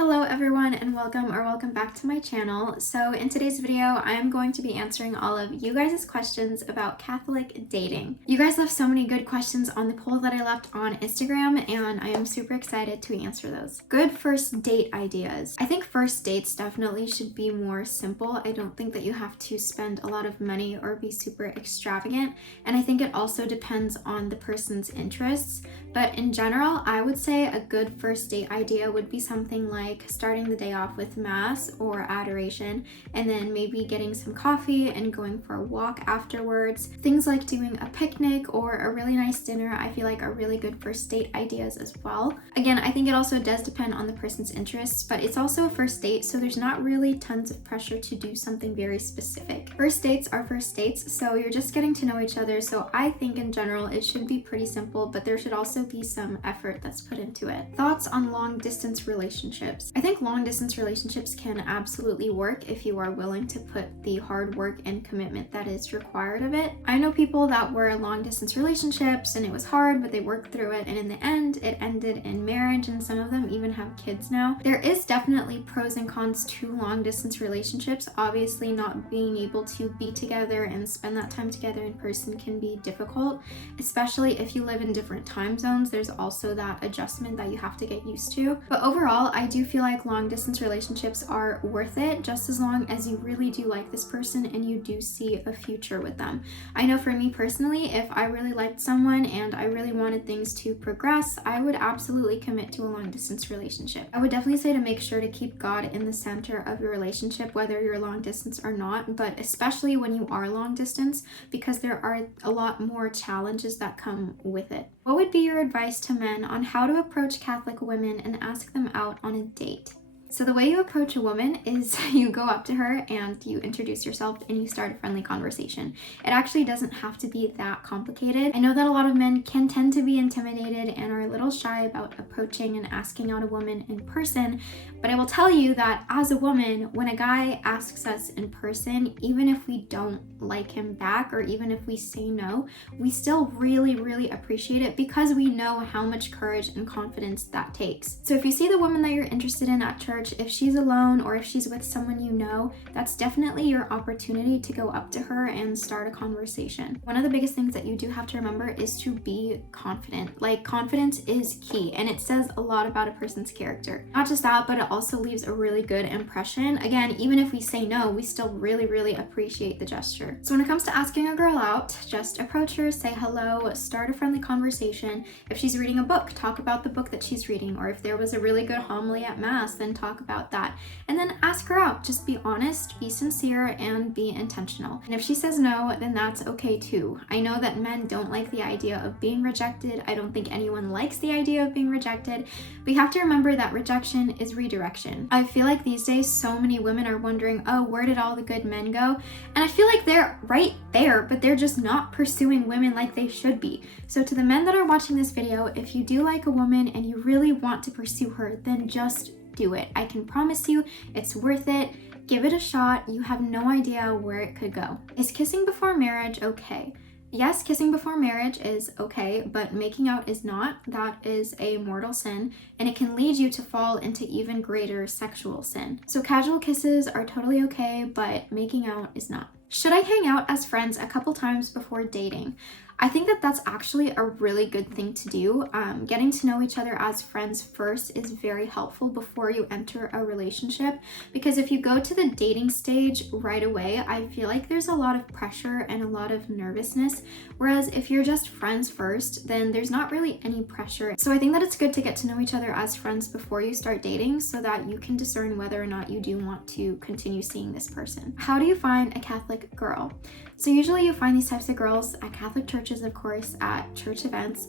Hello everyone and welcome back to my channel. So in today's video, I am going to be answering all of you guys' questions about Catholic dating. You guys left so many good questions on the poll that I left on Instagram and I am super excited to answer those. Good first date ideas. I think first dates definitely should be more simple. I don't think that you have to spend a lot of money or be super extravagant, and I think it also depends on the person's interests. But in general, I would say a good first date idea would be something like starting the day off with mass or adoration, and then maybe getting some coffee and going for a walk afterwards. Things like doing a picnic or a really nice dinner I feel like are really good first date ideas as well. Again, I think it also does depend on the person's interests, but it's also a first date, so there's not really tons of pressure to do something very specific. First dates are first dates, so you're just getting to know each other, so I think in general it should be pretty simple, but there should also be some effort that's put into it. Thoughts on long distance relationships. I think long distance relationships can absolutely work if you are willing to put the hard work and commitment that is required of it. I know people that were long distance relationships and it was hard, but they worked through it, and in the end it ended in marriage, and some of them even have kids now. There is definitely pros and cons to long distance relationships. Obviously, not being able to be together and spend that time together in person can be difficult, especially if you live in different time zones. There's also that adjustment that you have to get used to. But overall, I do feel like long distance relationships are worth it, just as long as you really do like this person and you do see a future with them. I know for me personally, if I really liked someone and I really wanted things to progress, I would absolutely commit to a long distance relationship. I would definitely say to make sure to keep God in the center of your relationship, whether you're long distance or not, but especially when you are long distance, because there are a lot more challenges that come with it. What would be your advice to men on how to approach Catholic women and ask them out on a date? So the way you approach a woman is you go up to her and you introduce yourself and you start a friendly conversation. It actually doesn't have to be that complicated. I know that a lot of men can tend to be intimidated and are a little shy about approaching and asking out a woman in person, but I will tell you that as a woman, when a guy asks us in person, even if we don't like him back or even if we say no, we still really appreciate it because we know how much courage and confidence that takes. So if you see the woman that you're interested in at church, if she's alone or if she's with someone you know, that's definitely your opportunity to go up to her and start a conversation. One of the biggest things that you do have to remember is to be confident. Like, confidence is key, and it says a lot about a person's character. Not just that, but it also leaves a really good impression. Again, even if we say no, we still really appreciate the gesture. So when it comes to asking a girl out, just approach her, say hello, start a friendly conversation. If she's reading a book, talk about the book that she's reading, or if there was a really good homily at mass, then talk about that, and then ask her out. Just be honest, be sincere, and be intentional. And if she says no, then that's okay too. I know that men don't like the idea of being rejected. I don't think anyone likes the idea of being rejected, but you have to remember that rejection is redirection. I feel like these days so many women are wondering, oh, where did all the good men go? And I feel like they're right there, but they're just not pursuing women like they should be. So to the men that are watching this video, if you do like a woman and you really want to pursue her, then just do it. I can promise you it's worth it. Give it a shot. You have no idea where it could go. Is kissing before marriage okay? Yes, kissing before marriage is okay, but making out is not. That is a mortal sin, and it can lead you to fall into even greater sexual sin. So casual kisses are totally okay, but making out is not. Should I hang out as friends a couple times before dating? I think that that's actually a really good thing to do. Getting to know each other as friends first is very helpful before you enter a relationship, because if you go to the dating stage right away, I feel like there's a lot of pressure and a lot of nervousness, whereas if you're just friends first, then there's not really any pressure. So I think that it's good to get to know each other as friends before you start dating so that you can discern whether or not you do want to continue seeing this person. How do you find a Catholic girl? So usually you find these types of girls at Catholic churches, of course, at church events.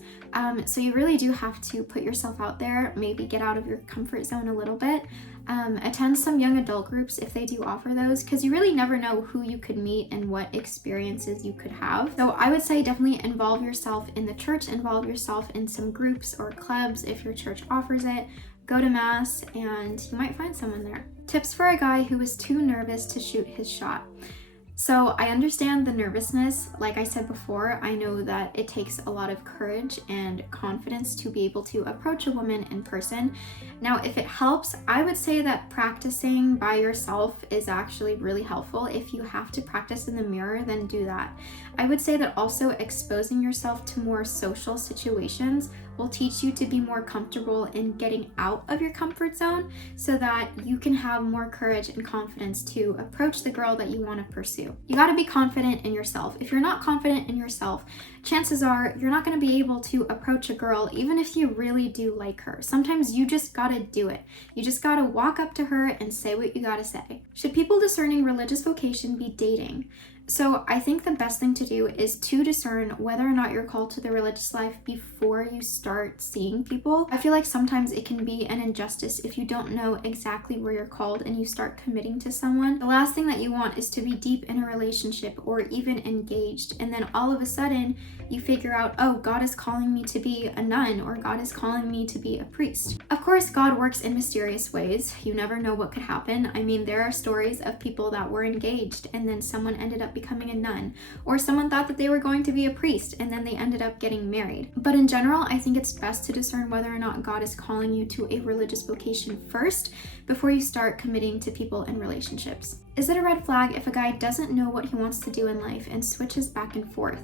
So you really do have to put yourself out there, maybe get out of your comfort zone a little bit. Attend some young adult groups if they do offer those, because you really never know who you could meet and what experiences you could have. So I would say definitely involve yourself in the church, involve yourself in some groups or clubs if your church offers it. Go to mass and you might find someone there. Tips for a guy who is too nervous to shoot his shot. So I understand the nervousness. Like I said before, I know that it takes a lot of courage and confidence to be able to approach a woman in person. Now, if it helps, I would say that practicing by yourself is actually really helpful. If you have to practice in the mirror, then do that. I would say that also exposing yourself to more social situations will teach you to be more comfortable in getting out of your comfort zone so that you can have more courage and confidence to approach the girl that you want to pursue. You got to be confident in yourself. If you're not confident in yourself, chances are you're not going to be able to approach a girl even if you really do like her. Sometimes you just got to do it. You just got to walk up to her and say what you got to say. Should people discerning religious vocation be dating? So I think the best thing to do is to discern whether or not you're called to the religious life before you start seeing people. I feel like sometimes it can be an injustice if you don't know exactly where you're called and you start committing to someone. The last thing that you want is to be deep in a relationship or even engaged, and then all of a sudden you figure out, oh, God is calling me to be a nun, or God is calling me to be a priest. Of course, God works in mysterious ways. You never know what could happen. I mean, there are stories of people that were engaged and then someone ended up becoming a nun, or someone thought that they were going to be a priest and then they ended up getting married. But in general, I think it's best to discern whether or not God is calling you to a religious vocation first before you start committing to people and relationships. Is it a red flag if a guy doesn't know what he wants to do in life and switches back and forth?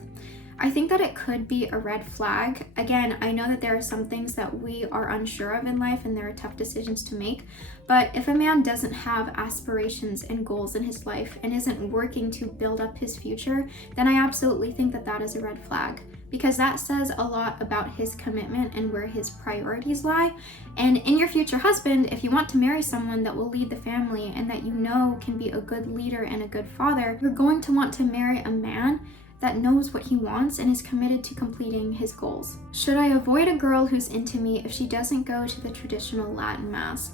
I think that it could be a red flag. Again, I know that there are some things that we are unsure of in life and there are tough decisions to make, but if a man doesn't have aspirations and goals in his life and isn't working to build up his future, then I absolutely think that that is a red flag, because that says a lot about his commitment and where his priorities lie. And in your future husband, if you want to marry someone that will lead the family and that you know can be a good leader and a good father, you're going to want to marry a man that knows what he wants and is committed to completing his goals. Should I avoid a girl who's into me if she doesn't go to the traditional Latin Mass?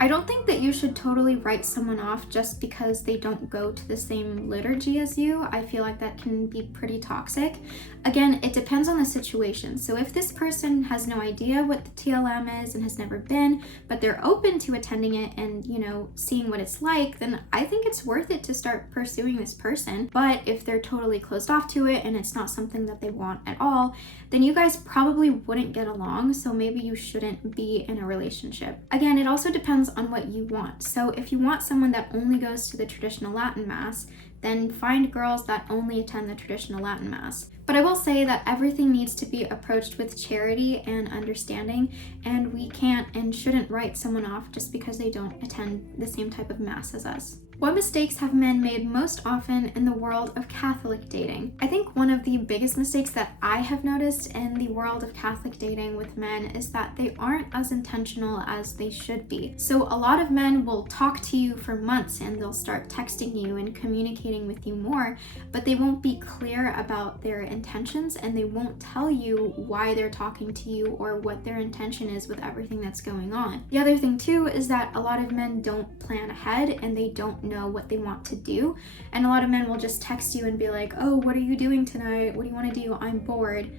I don't think that you should totally write someone off just because they don't go to the same liturgy as you. I feel like that can be pretty toxic. Again, it depends on the situation. So if this person has no idea what the TLM is and has never been, but they're open to attending it and, seeing what it's like, then I think it's worth it to start pursuing this person. But if they're totally closed off to it and it's not something that they want at all, then you guys probably wouldn't get along, so maybe you shouldn't be in a relationship. Again, it also depends on what you want. So if you want someone that only goes to the traditional Latin Mass, then find girls that only attend the traditional Latin Mass. But I will say that everything needs to be approached with charity and understanding, and we can't and shouldn't write someone off just because they don't attend the same type of Mass as us. What mistakes have men made most often in the world of Catholic dating? I think one of the biggest mistakes that I have noticed in the world of Catholic dating with men is that they aren't as intentional as they should be. So a lot of men will talk to you for months and they'll start texting you and communicating with you more, but they won't be clear about their intentions and they won't tell you why they're talking to you or what their intention is with everything that's going on. The other thing too is that a lot of men don't plan ahead and they don't know what they want to do, and a lot of men will just text you and be like, oh, what are you doing tonight? What do you want to do? I'm bored.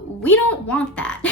We don't want that.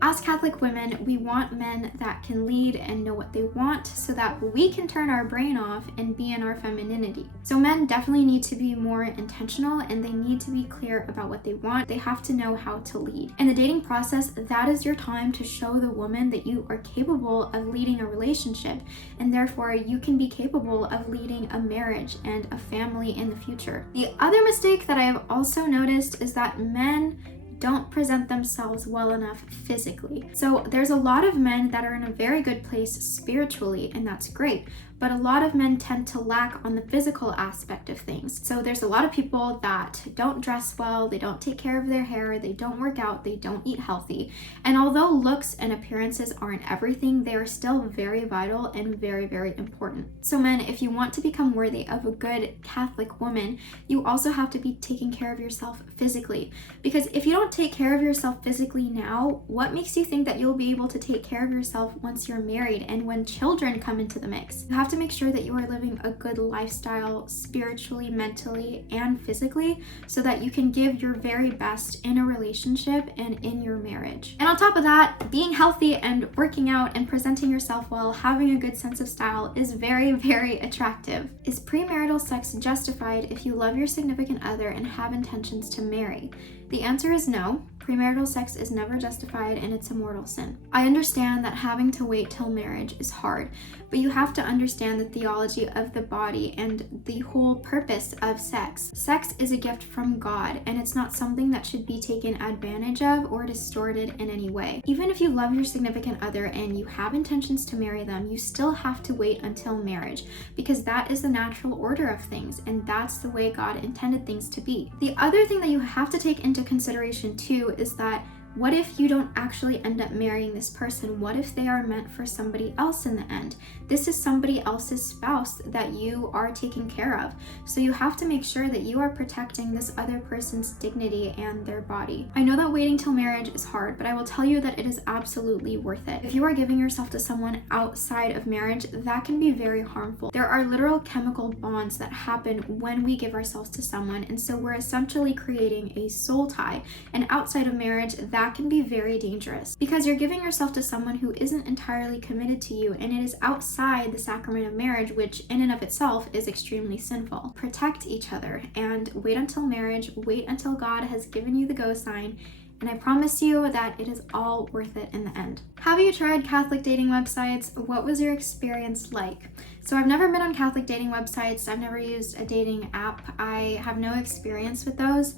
As Catholic women, we want men that can lead and know what they want so that we can turn our brain off and be in our femininity. So men definitely need to be more intentional and they need to be clear about what they want. They have to know how to lead. In the dating process, that is your time to show the woman that you are capable of leading a relationship, and therefore you can be capable of leading a marriage and a family in the future. The other mistake that I have also noticed is that men don't present themselves well enough physically. So there's a lot of men that are in a very good place spiritually, and that's great. But a lot of men tend to lack on the physical aspect of things. So there's a lot of people that don't dress well, they don't take care of their hair, they don't work out, they don't eat healthy. And although looks and appearances aren't everything, they are still very vital and very, very important. So men, if you want to become worthy of a good Catholic woman, you also have to be taking care of yourself physically. Because if you don't cannot take care of yourself physically now, what makes you think that you'll be able to take care of yourself once you're married and when children come into the mix? You have to make sure that you are living a good lifestyle spiritually, mentally, and physically so that you can give your very best in a relationship and in your marriage. And on top of that, being healthy and working out and presenting yourself well, having a good sense of style is very, very attractive. Is premarital sex justified if you love your significant other and have intentions to marry? The answer is no. Premarital sex is never justified and it's a mortal sin. I understand that having to wait till marriage is hard, but you have to understand the theology of the body and the whole purpose of sex. Sex is a gift from God, and it's not something that should be taken advantage of or distorted in any way. Even if you love your significant other and you have intentions to marry them, you still have to wait until marriage, because that is the natural order of things, and that's the way God intended things to be. The other thing that you have to take into consideration too is that what if you don't actually end up marrying this person? What if they are meant for somebody else in the end? This is somebody else's spouse that you are taking care of. So you have to make sure that you are protecting this other person's dignity and their body. I know that waiting till marriage is hard, but I will tell you that it is absolutely worth it. If you are giving yourself to someone outside of marriage, that can be very harmful. There are literal chemical bonds that happen when we give ourselves to someone, and so we're essentially creating a soul tie. And outside of marriage, that can be very dangerous because you're giving yourself to someone who isn't entirely committed to you, and it is outside the sacrament of marriage, which in and of itself is extremely sinful. Protect each other and wait until marriage, wait until God has given you the go sign, and I promise you that it is all worth it in the end. Have you tried Catholic dating websites? What was your experience like? So I've never been on Catholic dating websites. I've never used a dating app. I have no experience with those.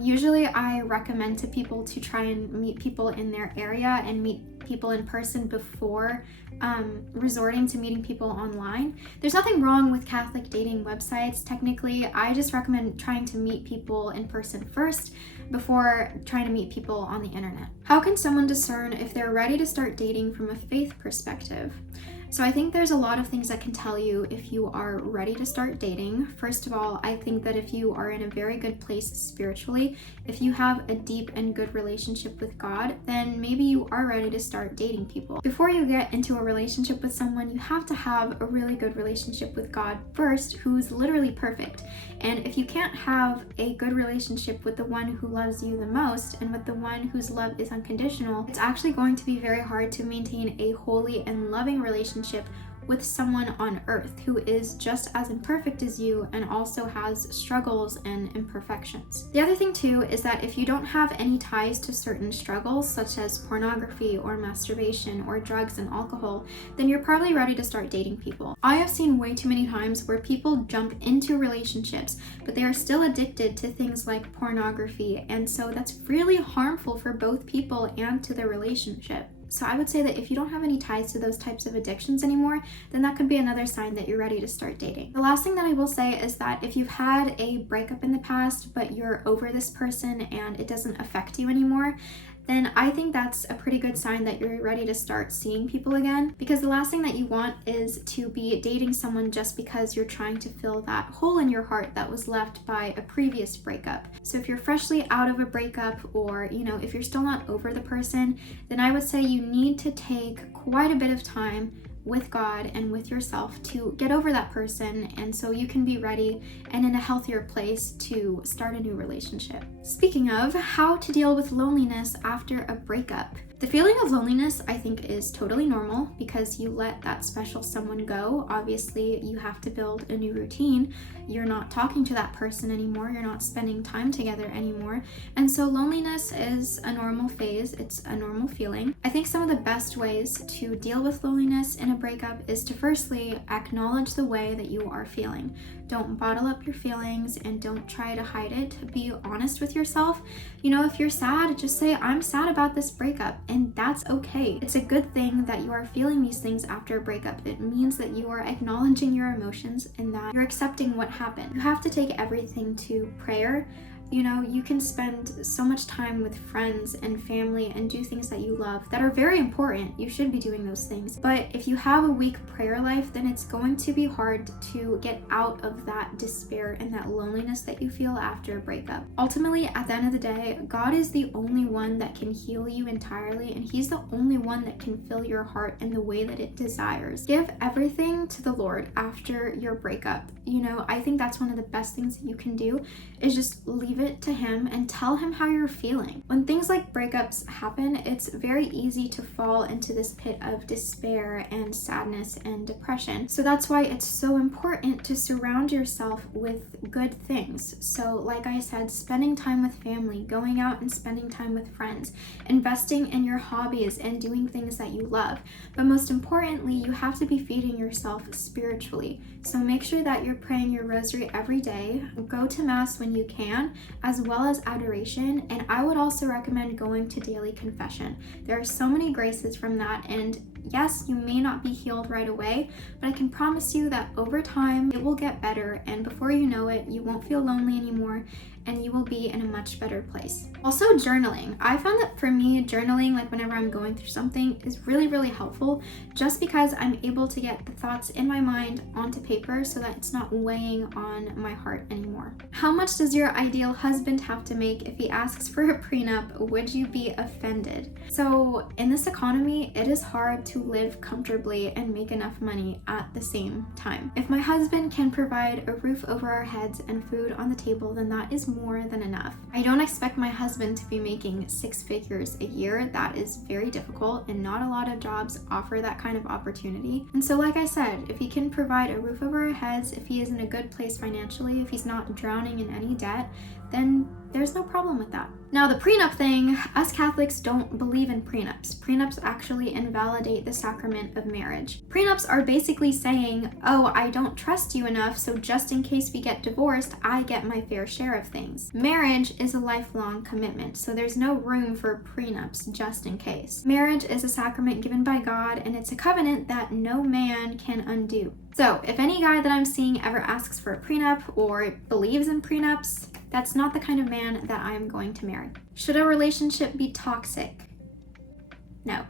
Usually I recommend to people to try and meet people in their area and meet people in person before resorting to meeting people online. There's nothing wrong with Catholic dating websites. Technically, I just recommend trying to meet people in person first before trying to meet people on the internet. How can someone discern if they're ready to start dating from a faith perspective? So I think there's a lot of things that can tell you if you are ready to start dating. First of all, I think that if you are in a very good place spiritually, if you have a deep and good relationship with God, then maybe you are ready to start dating people. Before you get into a relationship with someone, you have to have a really good relationship with God first, who's literally perfect. And if you can't have a good relationship with the one who loves you the most and with the one whose love is unconditional, it's actually going to be very hard to maintain a holy and loving relationship with someone on earth who is just as imperfect as you and also has struggles and imperfections. The other thing too is that if you don't have any ties to certain struggles such as pornography or masturbation or drugs and alcohol, then you're probably ready to start dating people. I have seen way too many times where people jump into relationships, but they are still addicted to things like pornography, and so that's really harmful for both people and to the relationship. So I would say that if you don't have any ties to those types of addictions anymore, then that could be another sign that you're ready to start dating. The last thing that I will say is that if you've had a breakup in the past, but you're over this person and it doesn't affect you anymore, then I think that's a pretty good sign that you're ready to start seeing people again, because the last thing that you want is to be dating someone just because you're trying to fill that hole in your heart that was left by a previous breakup. So if you're freshly out of a breakup, or if you're still not over the person, then I would say you need to take quite a bit of time with God and with yourself to get over that person, and so you can be ready and in a healthier place to start a new relationship. Speaking of how to deal with loneliness after a breakup, the feeling of loneliness, I think, is totally normal because you let that special someone go. Obviously, you have to build a new routine. You're not talking to that person anymore. You're not spending time together anymore. And so loneliness is a normal phase. It's a normal feeling. I think some of the best ways to deal with loneliness in a breakup is to firstly acknowledge the way that you are feeling. Don't bottle up your feelings and don't try to hide it. Be honest with yourself. If you're sad, just say, I'm sad about this breakup, and that's okay. It's a good thing that you are feeling these things after a breakup. It means that you are acknowledging your emotions and that you're accepting what happened. You have to take everything to prayer. You know, you can spend so much time with friends and family and do things that you love that are very important. You should be doing those things. But if you have a weak prayer life, then it's going to be hard to get out of that despair and that loneliness that you feel after a breakup. Ultimately, at the end of the day, God is the only one that can heal you entirely, and He's the only one that can fill your heart in the way that it desires. Give everything to the Lord after your breakup. You know, I think that's one of the best things that you can do, is just leave it to Him and tell Him how you're feeling. When things like breakups happen, it's very easy to fall into this pit of despair and sadness and depression. So that's why it's so important to surround yourself with good things. So like I said, spending time with family, going out and spending time with friends, investing in your hobbies and doing things that you love. But most importantly, you have to be feeding yourself spiritually. So make sure that you're praying your rosary every day, go to Mass when you can, as well as adoration, and I would also recommend going to daily confession. There are so many graces from that, and yes, you may not be healed right away, but I can promise you that over time it will get better, and before you know it, you won't feel lonely anymore and you will be in a much better place. Also, journaling. I found that for me, journaling, like whenever I'm going through something, is really, really helpful, just because I'm able to get the thoughts in my mind onto paper so that it's not weighing on my heart anymore. How much does your ideal husband have to make if he asks for a prenup? Would you be offended? So in this economy, it is hard to live comfortably and make enough money at the same time. If my husband can provide a roof over our heads and food on the table, then that is more than enough. I don't expect my husband to be making 6 figures a year. That is very difficult, and not a lot of jobs offer that kind of opportunity. And so like I said, if he can provide a roof over our heads, if he is in a good place financially, if he's not drowning in any debt, then there's no problem with that. Now, the prenup thing, us Catholics don't believe in prenups. Prenups actually invalidate the sacrament of marriage. Prenups are basically saying, oh, I don't trust you enough, so just in case we get divorced, I get my fair share of things. Marriage is a lifelong commitment, so there's no room for prenups just in case. Marriage is a sacrament given by God, and it's a covenant that no man can undo. So if any guy that I'm seeing ever asks for a prenup or believes in prenups, that's not the kind of man that I am going to marry. Should a relationship be toxic? No.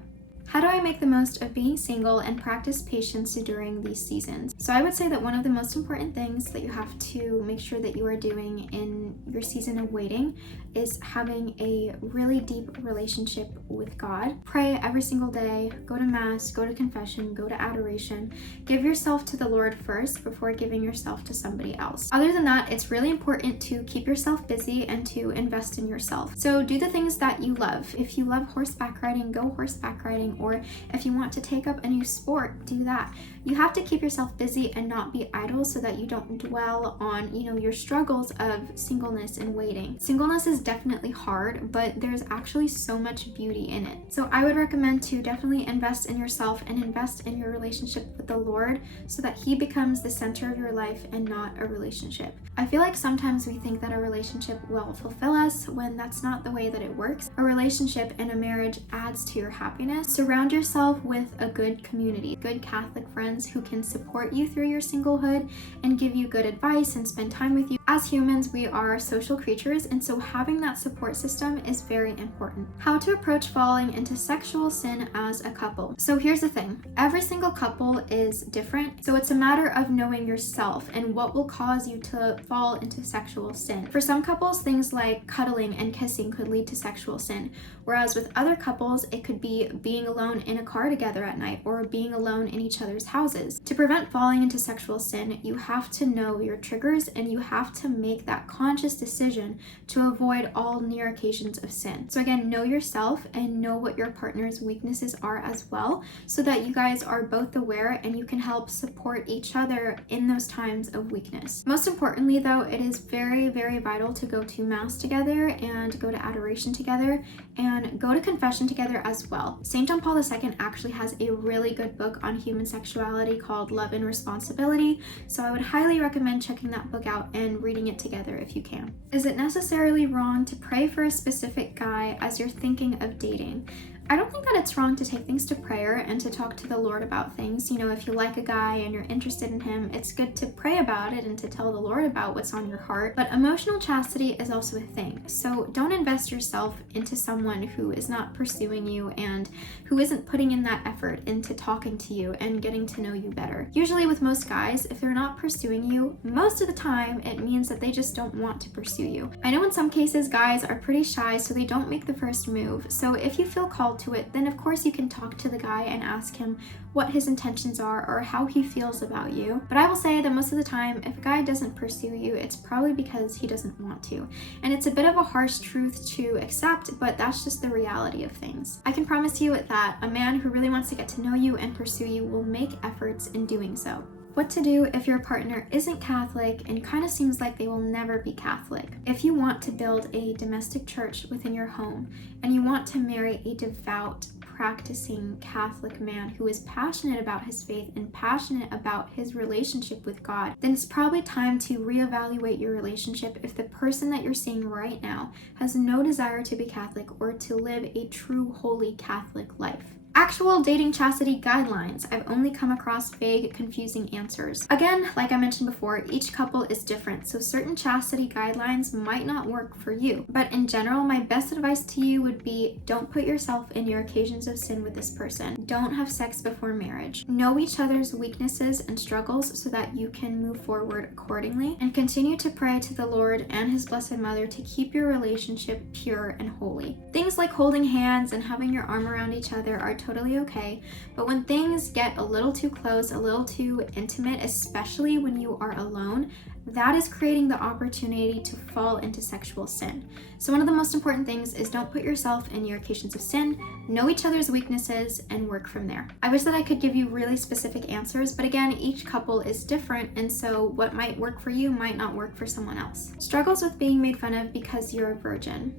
How do I make the most of being single and practice patience during these seasons? So I would say that one of the most important things that you have to make sure that you are doing in your season of waiting is having a really deep relationship with God. Pray every single day, go to Mass, go to confession, go to adoration. Give yourself to the Lord first before giving yourself to somebody else. Other than that, it's really important to keep yourself busy and to invest in yourself. So do the things that you love. If you love horseback riding, go horseback riding, or if you want to take up a new sport, do that. You have to keep yourself busy and not be idle so that you don't dwell on, your struggles of singleness and waiting. Singleness is definitely hard, but there's actually so much beauty in it. So I would recommend to definitely invest in yourself and invest in your relationship with the Lord so that He becomes the center of your life and not a relationship. I feel like sometimes we think that a relationship will fulfill us when that's not the way that it works. A relationship and a marriage adds to your happiness. Surround yourself with a good community, good Catholic friends who can support you through your singlehood and give you good advice and spend time with you. As humans, we are social creatures, and so having that support system is very important. How to approach falling into sexual sin as a couple. So here's the thing, every single couple is different, so it's a matter of knowing yourself and what will cause you to fall into sexual sin. For some couples, things like cuddling and kissing could lead to sexual sin, whereas with other couples, it could be being alone in a car together at night or being alone in each other's houses. To prevent falling into sexual sin, you have to know your triggers and you have to make that conscious decision to avoid all near occasions of sin. So again, know yourself and know what your partner's weaknesses are as well, so that you guys are both aware and you can help support each other in those times of weakness. Most importantly though, it is very, very vital to go to Mass together and go to adoration together and go to confession together as well. St. John Paul II actually has a really good book on human sexuality called Love and Responsibility, so I would highly recommend checking that book out and reading it together if you can. Is it necessarily wrong to pray for a specific guy as you're thinking of dating? I don't think that it's wrong to take things to prayer and to talk to the Lord about things. You know, if you like a guy and you're interested in him, it's good to pray about it and to tell the Lord about what's on your heart. But emotional chastity is also a thing. So don't invest yourself into someone who is not pursuing you and who isn't putting in that effort into talking to you and getting to know you better. Usually with most guys, if they're not pursuing you, most of the time it means that they just don't want to pursue you. I know in some cases guys are pretty shy, so they don't make the first move. So if you feel called to it, then of course you can talk to the guy and ask him what his intentions are or how he feels about you. But I will say that most of the time, if a guy doesn't pursue you, it's probably because he doesn't want to. And it's a bit of a harsh truth to accept, but that's just the reality of things. I can promise you that a man who really wants to get to know you and pursue you will make efforts in doing so. What to do if your partner isn't Catholic and kind of seems like they will never be Catholic. If you want to build a domestic church within your home and you want to marry a devout, practicing Catholic man who is passionate about his faith and passionate about his relationship with God, then it's probably time to reevaluate your relationship if the person that you're seeing right now has no desire to be Catholic or to live a true, holy Catholic life. Actual dating chastity guidelines. I've only come across vague, confusing answers. Again, like I mentioned before, each couple is different, so certain chastity guidelines might not work for you. But in general, my best advice to you would be don't put yourself in your occasions of sin with this person. Don't have sex before marriage. Know each other's weaknesses and struggles so that you can move forward accordingly, and continue to pray to the Lord and His Blessed Mother to keep your relationship pure and holy. Things like holding hands and having your arm around each other are totally okay, but when things get a little too close, a little too intimate, especially when you are alone, that is creating the opportunity to fall into sexual sin. So one of the most important things is don't put yourself in your occasions of sin, know each other's weaknesses, and work from there. I wish that I could give you really specific answers, but again, each couple is different, and so what might work for you might not work for someone else. Struggles with being made fun of because you're a virgin.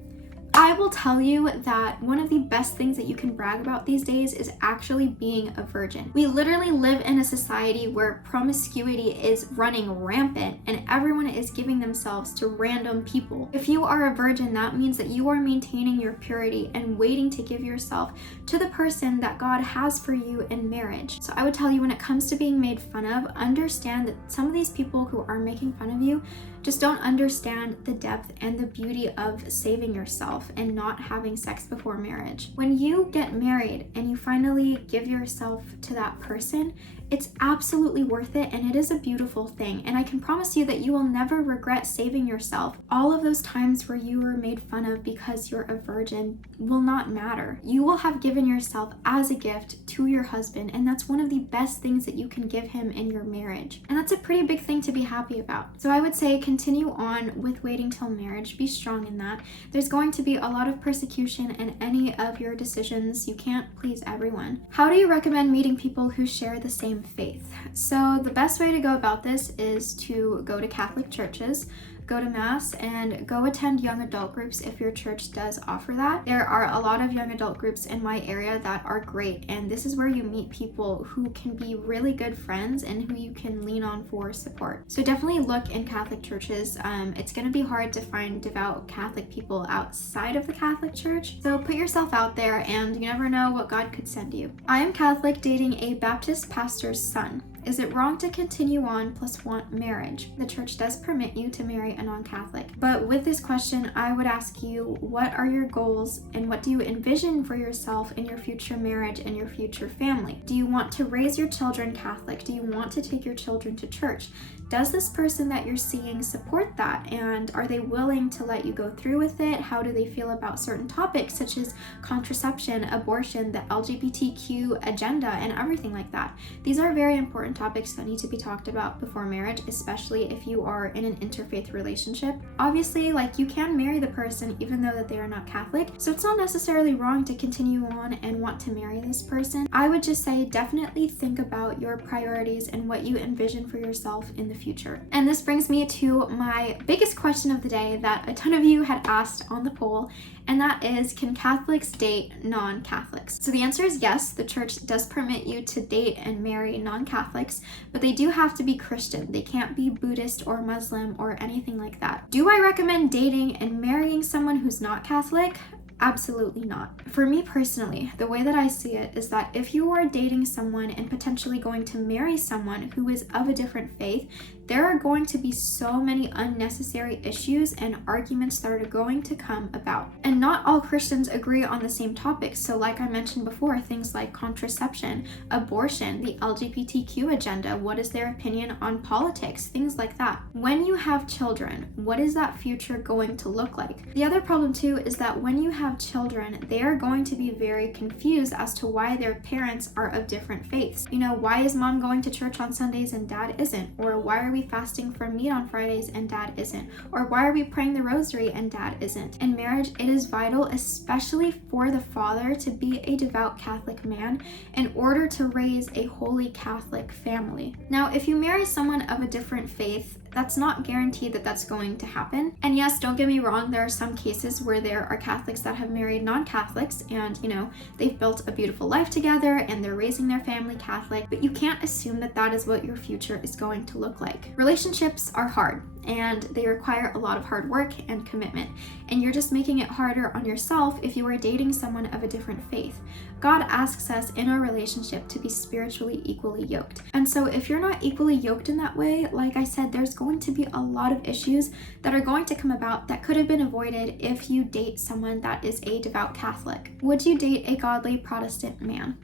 I will tell you that one of the best things that you can brag about these days is actually being a virgin. We literally live in a society where promiscuity is running rampant and everyone is giving themselves to random people. If you are a virgin, that means that you are maintaining your purity and waiting to give yourself to the person that God has for you in marriage. So I would tell you, when it comes to being made fun of, understand that some of these people who are making fun of you just don't understand the depth and the beauty of saving yourself and not having sex before marriage. When you get married and you finally give yourself to that person, it's absolutely worth it, and it is a beautiful thing. And I can promise you that you will never regret saving yourself. All of those times where you were made fun of because you're a virgin will not matter. You will have given yourself as a gift to your husband, and that's one of the best things that you can give him in your marriage. And that's a pretty big thing to be happy about. So I would say continue on with waiting till marriage. Be strong in that. There's going to be a lot of persecution in any of your decisions. You can't please everyone. How do you recommend meeting people who share the same faith? So the best way to go about this is to go to Catholic churches, go to Mass, and go attend young adult groups if your church does offer that. There are a lot of young adult groups in my area that are great, and this is where you meet people who can be really good friends and who you can lean on for support. So definitely look in Catholic churches. It's going to be hard to find devout Catholic people outside of the Catholic Church, so put yourself out there, and you never know what God could send you. I am Catholic, dating a Baptist pastor's son. Is it wrong to continue on plus want marriage? The church does permit you to marry a non-Catholic. But with this question, I would ask you, what are your goals and what do you envision for yourself in your future marriage and your future family? Do you want to raise your children Catholic? Do you want to take your children to church? Does this person that you're seeing support that? And are they willing to let you go through with it? How do they feel about certain topics such as contraception, abortion, the LGBTQ agenda, and everything like that? These are very important topics that need to be talked about before marriage, especially if you are in an interfaith relationship. Obviously, you can marry the person even though that they are not Catholic, so it's not necessarily wrong to continue on and want to marry this person. I would just say definitely think about your priorities and what you envision for yourself in the future. And this brings me to my biggest question of the day that a ton of you had asked on the poll, and that is, can Catholics date non-Catholics? So the answer is yes, the church does permit you to date and marry non-Catholics, but they do have to be Christian. They can't be Buddhist or Muslim or anything like that. Do I recommend dating and marrying someone who's not Catholic? Absolutely not. For me personally, the way that I see it is that if you are dating someone and potentially going to marry someone who is of a different faith, there are going to be so many unnecessary issues and arguments that are going to come about. And not all Christians agree on the same topics. So like I mentioned before, things like contraception, abortion, the LGBTQ agenda, what is their opinion on politics, things like that. When you have children, what is that future going to look like? The other problem too is that when you have children, they are going to be very confused as to why their parents are of different faiths. You know, why is mom going to church on Sundays and dad isn't? Or why are we fasting from meat on Fridays and dad isn't? Or why are we praying the rosary and dad isn't? In marriage, it is vital, especially for the father, to be a devout Catholic man in order to raise a holy Catholic family. Now, if you marry someone of a different faith, that's not guaranteed that that's going to happen. And yes, don't get me wrong, there are some cases where there are Catholics that have married non-Catholics and, you know, they've built a beautiful life together and they're raising their family Catholic, but you can't assume that that is what your future is going to look like. Relationships are hard and they require a lot of hard work and commitment, and you're just making it harder on yourself if you are dating someone of a different faith. God asks us in our relationship to be spiritually equally yoked. And so if you're not equally yoked in that way, like I said, there's going to be a lot of issues that are going to come about that could have been avoided if you date someone that is a devout Catholic. Would you date a godly Protestant man?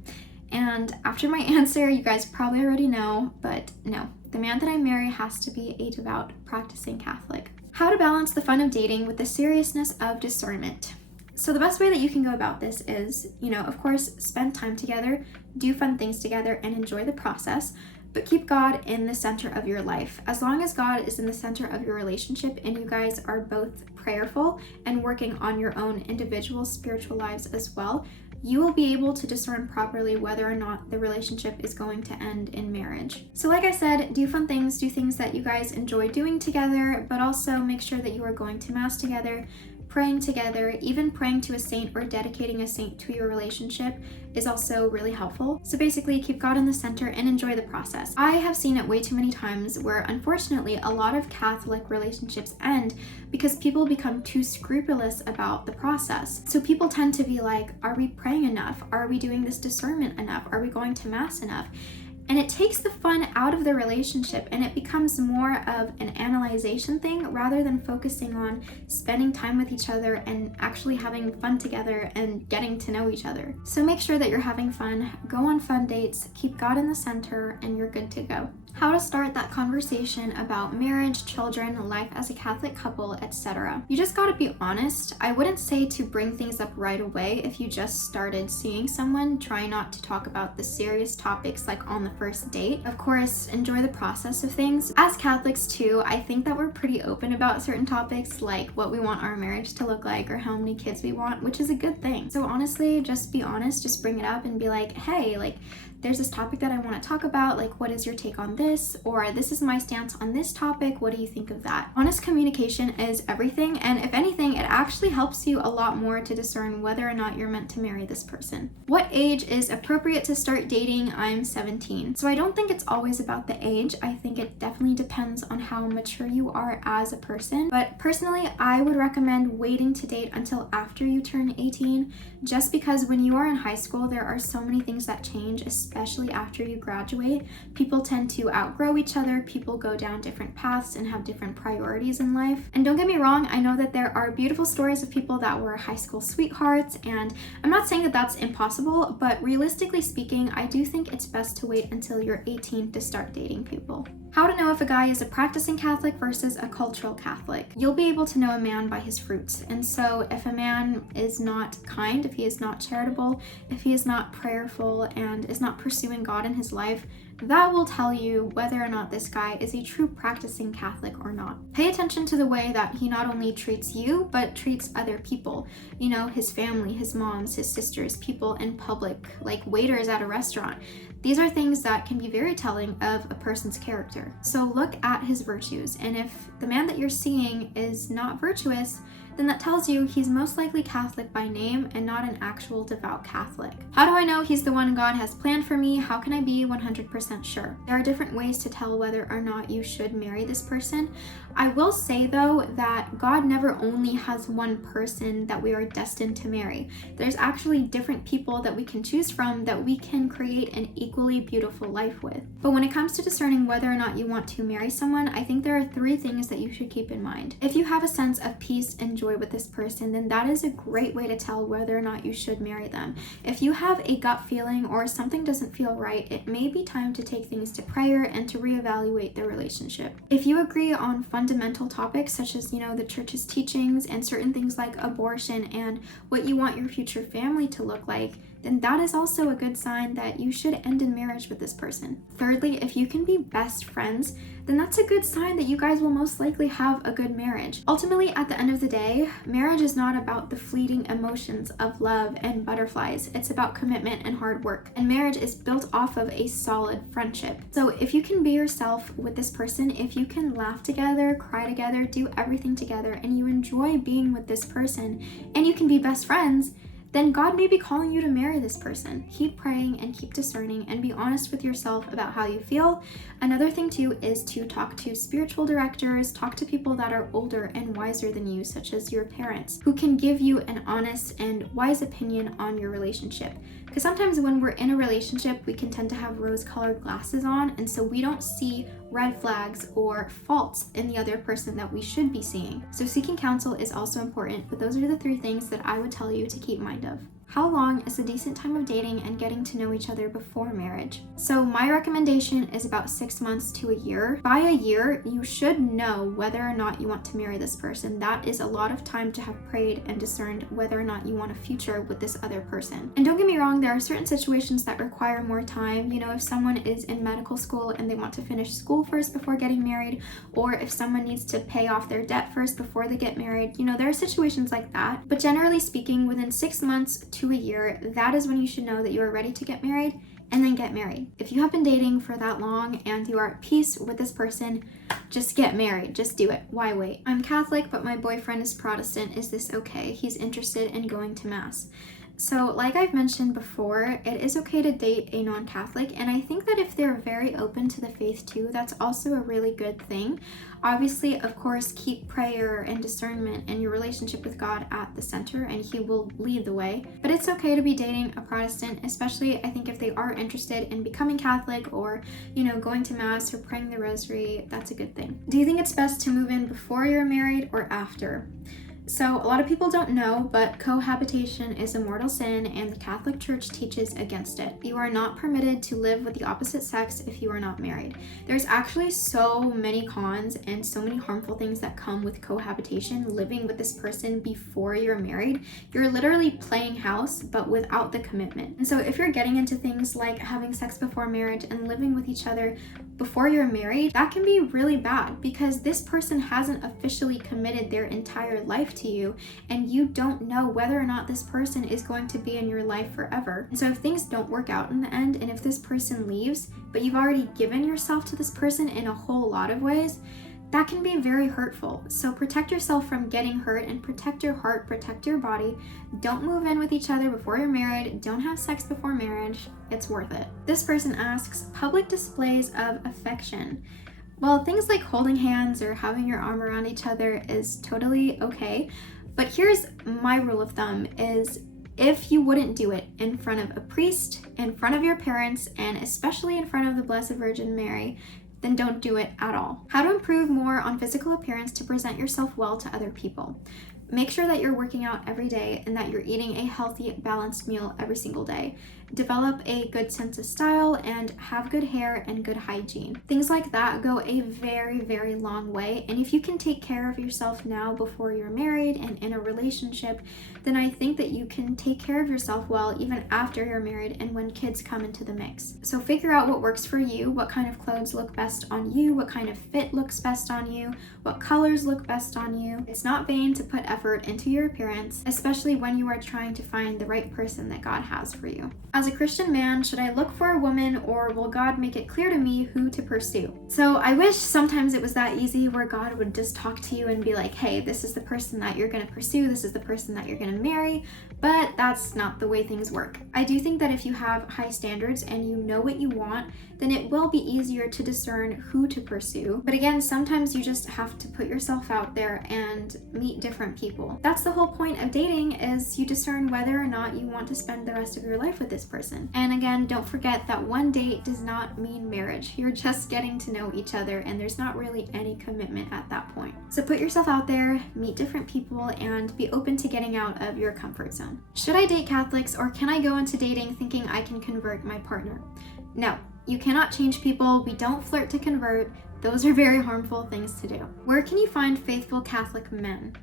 And after my answer, you guys probably already know, but no. The man that I marry has to be a devout, practicing Catholic. How to balance the fun of dating with the seriousness of discernment. So the best way that you can go about this is, you know, of course, spend time together, do fun things together, and enjoy the process, but keep God in the center of your life. As long as God is in the center of your relationship and you guys are both prayerful and working on your own individual spiritual lives as well, you will be able to discern properly whether or not the relationship is going to end in marriage. So like I said, do fun things, do things that you guys enjoy doing together, but also make sure that you are going to Mass together, praying together. Even praying to a saint or dedicating a saint to your relationship is also really helpful. So basically, keep God in the center and enjoy the process. I have seen it way too many times where unfortunately a lot of Catholic relationships end because people become too scrupulous about the process. So people tend to be like, are we praying enough? Are we doing this discernment enough? Are we going to Mass enough? And it takes the fun out of the relationship and it becomes more of an analyzation thing rather than focusing on spending time with each other and actually having fun together and getting to know each other. So make sure that you're having fun, go on fun dates, keep God in the center, and you're good to go. How to start that conversation about marriage, children, life as a Catholic couple, etc. You just gotta be honest. I wouldn't say to bring things up right away if you just started seeing someone. Try not to talk about the serious topics like on the first date. Of course, enjoy the process of things. As Catholics too, I think that we're pretty open about certain topics like what we want our marriage to look like or how many kids we want, which is a good thing. So honestly, just be honest, just bring it up and be like, hey, like, there's this topic that I want to talk about, like, what is your take on this? Or this is my stance on this topic, what do you think of that? Honest communication is everything, and if anything, it actually helps you a lot more to discern whether or not you're meant to marry this person. What age is appropriate to start dating? I'm 17. So I don't think it's always about the age. I think it definitely depends on how mature you are as a person. But personally, I would recommend waiting to date until after you turn 18, just because when you are in high school, there are so many things that change, especially after you graduate. People tend to outgrow each other, people go down different paths and have different priorities in life. And don't get me wrong, I know that there are beautiful stories of people that were high school sweethearts, and I'm not saying that that's impossible, but realistically speaking, I do think it's best to wait until you're 18 to start dating people. How to know if a guy is a practicing Catholic versus a cultural Catholic. You'll be able to know a man by his fruits. And so if a man is not kind, if he is not charitable, if he is not prayerful and is not pursuing God in his life, that will tell you whether or not this guy is a true practicing Catholic or not. Pay attention to the way that he not only treats you, but treats other people. You know, his family, his moms, his sisters, people in public, like waiters at a restaurant. These are things that can be very telling of a person's character. So look at his virtues, and if the man that you're seeing is not virtuous, then that tells you he's most likely Catholic by name and not an actual devout Catholic. How do I know he's the one God has planned for me? How can I be 100% sure? There are different ways to tell whether or not you should marry this person. I will say though that God never only has one person that we are destined to marry. There's actually different people that we can choose from that we can create an equally beautiful life with. But when it comes to discerning whether or not you want to marry someone, I think there are 3 things that you should keep in mind. If you have a sense of peace and joy with this person, then that is a great way to tell whether or not you should marry them. If you have a gut feeling or something doesn't feel right, it may be time to take things to prayer and to reevaluate the relationship. If you agree on fundamental topics such as, the church's teachings and certain things like abortion and what you want your future family to look like, then that is also a good sign that you should end in marriage with this person. Thirdly, if you can be best friends, then that's a good sign that you guys will most likely have a good marriage. Ultimately, at the end of the day, marriage is not about the fleeting emotions of love and butterflies. It's about commitment and hard work. And marriage is built off of a solid friendship. So if you can be yourself with this person, if you can laugh together, cry together, do everything together, and you enjoy being with this person, and you can be best friends, then God may be calling you to marry this person. Keep praying and keep discerning and be honest with yourself about how you feel. Another thing too is to talk to spiritual directors, talk to people that are older and wiser than you, such as your parents, who can give you an honest and wise opinion on your relationship. Because sometimes when we're in a relationship, we can tend to have rose-colored glasses on, and so we don't see red flags or faults in the other person that we should be seeing. So seeking counsel is also important, but those are the 3 things that I would tell you to keep mind of. How long is a decent time of dating and getting to know each other before marriage? So my recommendation is about 6 months to a year. By a year, you should know whether or not you want to marry this person. That is a lot of time to have prayed and discerned whether or not you want a future with this other person. And don't get me wrong, there are certain situations that require more time. If someone is in medical school and they want to finish school first before getting married, or if someone needs to pay off their debt first before they get married, there are situations like that. But generally speaking, within 6 months to a year, that is when you should know that you are ready to get married, and then get married. If you have been dating for that long and you are at peace with this person, just get married. Just do it. Why wait? I'm Catholic, but my boyfriend is Protestant. Is this okay? He's interested in going to Mass. So like I've mentioned before, it is okay to date a non-Catholic, and I think that if they're very open to the faith too, that's also a really good thing. Obviously, of course, keep prayer and discernment and your relationship with God at the center, and He will lead the way. But it's okay to be dating a Protestant, especially I think if they are interested in becoming Catholic or, going to Mass or praying the Rosary. That's a good thing. Do you think it's best to move in before you're married or after? So a lot of people don't know, but cohabitation is a mortal sin and the Catholic Church teaches against it. You are not permitted to live with the opposite sex if you are not married. There's actually so many cons and so many harmful things that come with cohabitation, living with this person before you're married. You're literally playing house, but without the commitment. And so if you're getting into things like having sex before marriage and living with each other before you're married, that can be really bad because this person hasn't officially committed their entire life to you, and you don't know whether or not this person is going to be in your life forever. And so if things don't work out in the end, and if this person leaves, but you've already given yourself to this person in a whole lot of ways, that can be very hurtful. So protect yourself from getting hurt and protect your heart, protect your body. Don't move in with each other before you're married. Don't have sex before marriage. It's worth it. This person asks, public displays of affection. Well, things like holding hands or having your arm around each other is totally okay. But here's my rule of thumb is if you wouldn't do it in front of a priest, in front of your parents, and especially in front of the Blessed Virgin Mary, then don't do it at all. How to improve more on physical appearance to present yourself well to other people. Make sure that you're working out every day and that you're eating a healthy, balanced meal every single day. Develop a good sense of style and have good hair and good hygiene. Things like that go a very, very long way. And if you can take care of yourself now before you're married and in a relationship, then I think that you can take care of yourself well even after you're married and when kids come into the mix. So figure out what works for you, what kind of clothes look best on you, what kind of fit looks best on you, what colors look best on you. It's not vain to put effort into your appearance, especially when you are trying to find the right person that God has for you. As a Christian man, should I look for a woman, or will God make it clear to me who to pursue? So I wish sometimes it was that easy where God would just talk to you and be like, hey, this is the person that you're going to pursue, this is the person that you're going to marry, but that's not the way things work. I do think that if you have high standards and you know what you want, then it will be easier to discern who to pursue. But again, sometimes you just have to put yourself out there and meet different people. That's the whole point of dating, is you discern whether or not you want to spend the rest of your life with this person. And again, don't forget that one date does not mean marriage. You're just getting to know each other, and there's not really any commitment at that point. So put yourself out there, meet different people, and be open to getting out of your comfort zone. Should I date Catholics, or can I go into dating thinking I can convert my partner? No. You cannot change people. We don't flirt to convert. Those are very harmful things to do. Where can you find faithful Catholic men?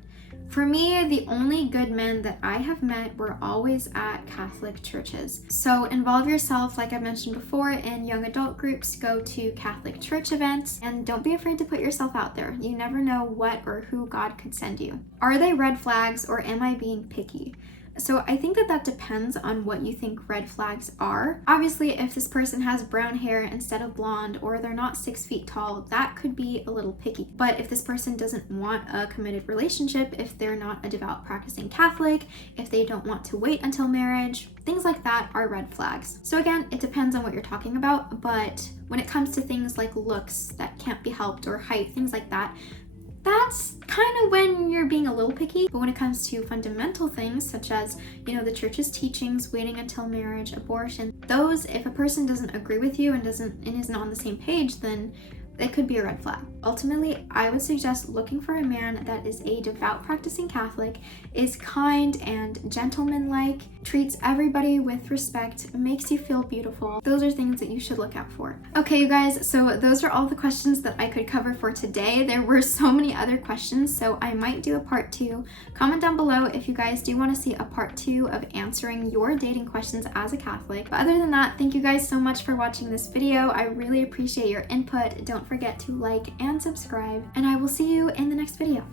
For me, the only good men that I have met were always at Catholic churches. So involve yourself, like I mentioned before, in young adult groups, go to Catholic church events, and don't be afraid to put yourself out there. You never know what or who God could send you. Are they red flags, or am I being picky? So I think that depends on what you think red flags are. Obviously, if this person has brown hair instead of blonde, or they're not 6 feet tall, that could be a little picky. But if this person doesn't want a committed relationship, if they're not a devout practicing Catholic, if they don't want to wait until marriage, things like that are red flags. So again, it depends on what you're talking about, but when it comes to things like looks that can't be helped, or height, things like that, that's kind of when you're being a little picky. But when it comes to fundamental things such as, the church's teachings, waiting until marriage, abortion, those, if a person doesn't agree with you and isn't on the same page, then it could be a red flag. Ultimately, I would suggest looking for a man that is a devout practicing Catholic, is kind and gentlemanlike, treats everybody with respect, makes you feel beautiful. Those are things that you should look out for. Okay, you guys, so those are all the questions that I could cover for today. There were so many other questions, so I might do a part 2. Comment down below if you guys do want to see a part 2 of answering your dating questions as a Catholic. But other than that, thank you guys so much for watching this video. I really appreciate your input. Don't forget to like and subscribe, and I will see you in the next video.